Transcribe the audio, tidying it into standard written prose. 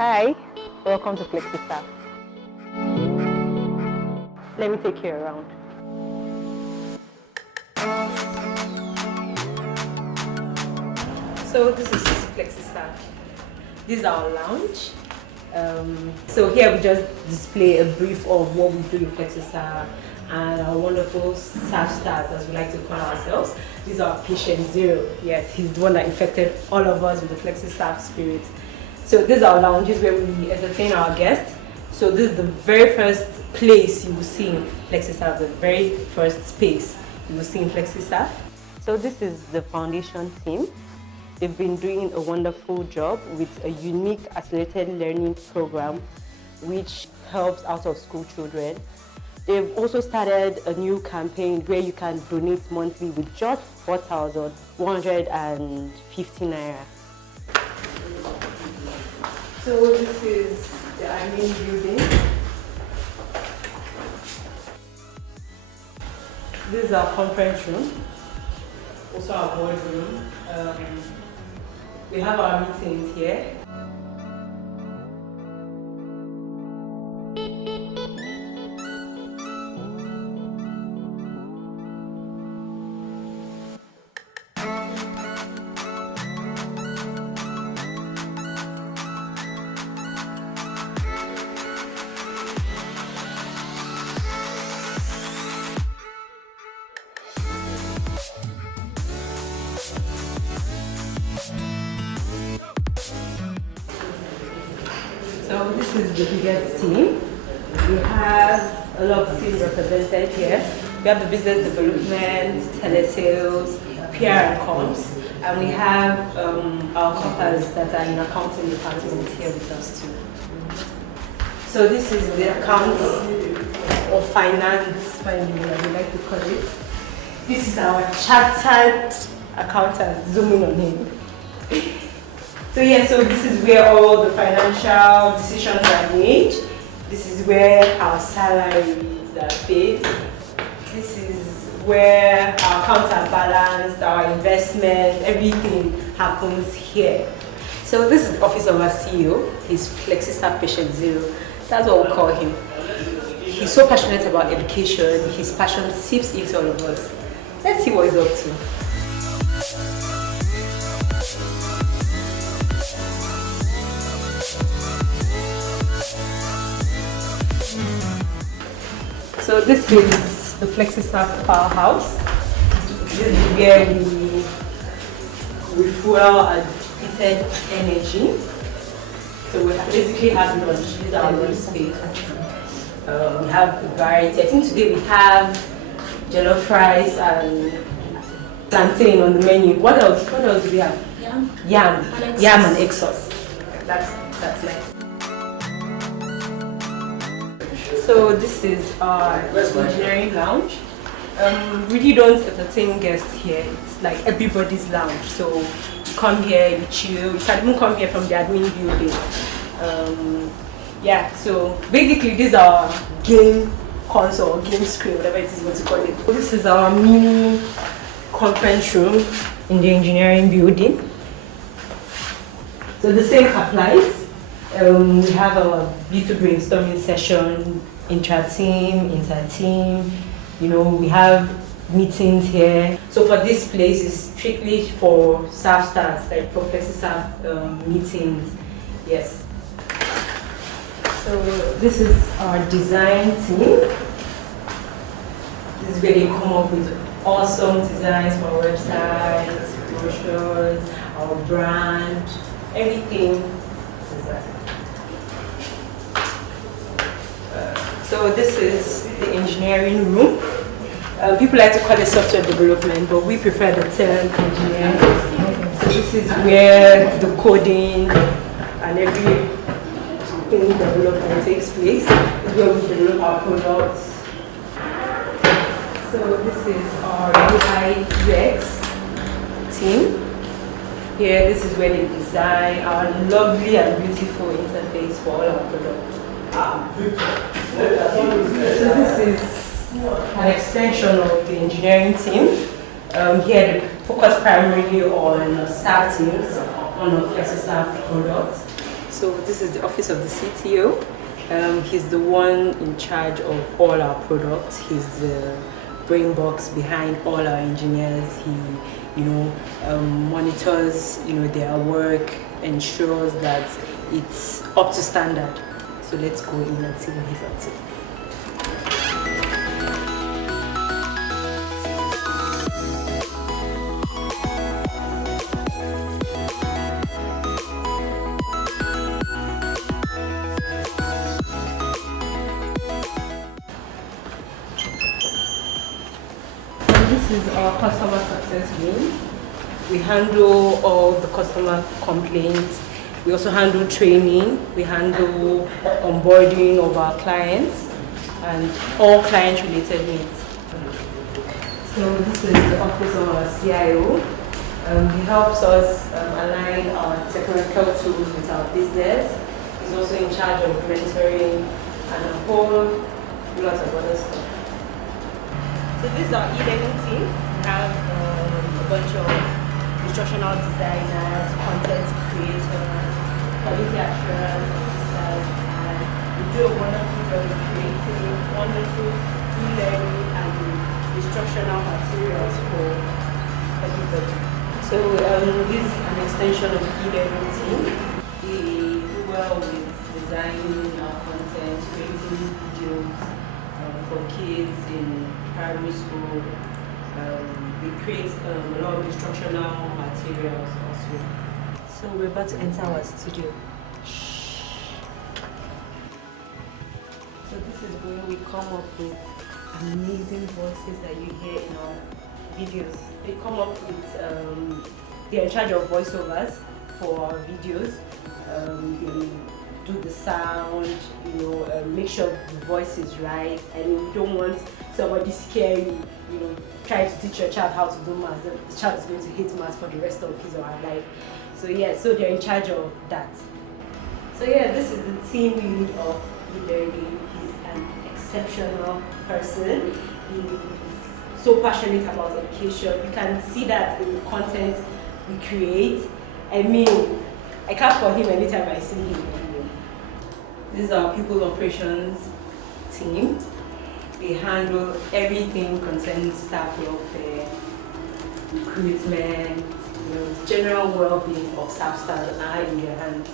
Hi, welcome to Flexisaf. Let me take you around. So this is Flexisaf. This is our lounge. So here we just display a brief of what we do in Flexisaf and our wonderful staff stars, as we like to call ourselves. This is our patient zero. Yes, he's the one that infected all of us with the Flexisaf spirit. So this is our lounges where we entertain our guests. So this is the very first place you will see in Flexisaf, the very first space you will see in Flexisaf. So this is the foundation team. They've been doing a wonderful job with a unique accelerated learning program which helps out of school children. They've also started a new campaign where you can donate monthly with just 4,150 naira. So this is the admin building. This is our conference room, also our boardroom. We have our meetings here. So this is the biggest team. We have a lot of teams represented here. We have the business development, telesales, PR and comms, and we have our coppers that are in accounting department here with us too. So this is the accounts or finance, finally, as we like to call it. This is our chartered accountant. Zoom in on him. So yeah, so this is where all the financial decisions are made. This is where our salaries are paid. This is where our accounts are balanced, our investment, everything happens here. So this is the office of our CEO. He's Flexisaf Patient Zero. That's what we call him. He's so passionate about education. His passion seeps into all of us. Let's see what he's up to. So this is the Flexisaf powerhouse. This is where we refuel our depleted energy. So we basically have lunch. This is our lunch space. We have a variety. I think today we have jollof rice and plantain on the menu. What else? What else do we have? Yam and egg sauce. That's nice. So this is our engineering lounge. We really don't entertain guests here. It's like everybody's lounge. So you come here, you chill. You can even come here from the admin building. Yeah, so basically this is our game console, game screen, whatever it is you want to call it. So this is our mini conference room in the engineering building. So the same applies. We have our little brainstorming session, intra-team, inter-team. You know, we have meetings here. So for this place, it's strictly for staff stars, like for Flexisaf meetings. Yes. So this is our design team. This is where they come up with awesome designs for our website, brochures, our brand, everything. So this is the engineering room. People like to call it software development, but we prefer the term engineering. So this is where the coding and everything development takes place. This is where we develop our products. So this is our UI UX team. Here, this is where they design our lovely and beautiful interface for all our products. So this is an extension of the engineering team. Here they focus primarily on staff teams, on Flexisaf products. So this is the office of the CTO. He's the one in charge of all our products. He's the brain box behind all our engineers. He, monitors, their work, ensures that it's up to standard. So let's go in and see what he's up to. This is our customer success room. We handle all the customer complaints. We also handle training. We handle onboarding of our clients and all client-related needs. So this is the office of our C.E.O. He helps us align our technical tools with our business. He's also in charge of mentoring and a whole lot of other stuff. So this is our e-learning team. We have a bunch of instructional designers, content creators, quality assurance officers, and we do a wonderful job of creating wonderful e-learning and instructional materials for everybody. So this is an extension of the e-learning team. We do well with designing our content, creating videos for kids in primary school. We create a lot of instructional materials also. So we're about to enter our studio. So this is where we come up with amazing voices that you hear in our videos. They come up with, they're in charge of voiceovers for our videos. They do the sound, make sure the voice is right. And we don't want somebody scare you, try to teach your child how to do math. The child is going to hate math for the rest of his or her life. So yeah, so they're in charge of that. So yeah, this is the team lead of e-learning. He's an exceptional person. He's so passionate about education. You can see that in the content we create. I mean, I clap for him anytime I see him. This is our people operations team. They handle everything concerning staff welfare, recruitment, general well-being of staff are in their hands.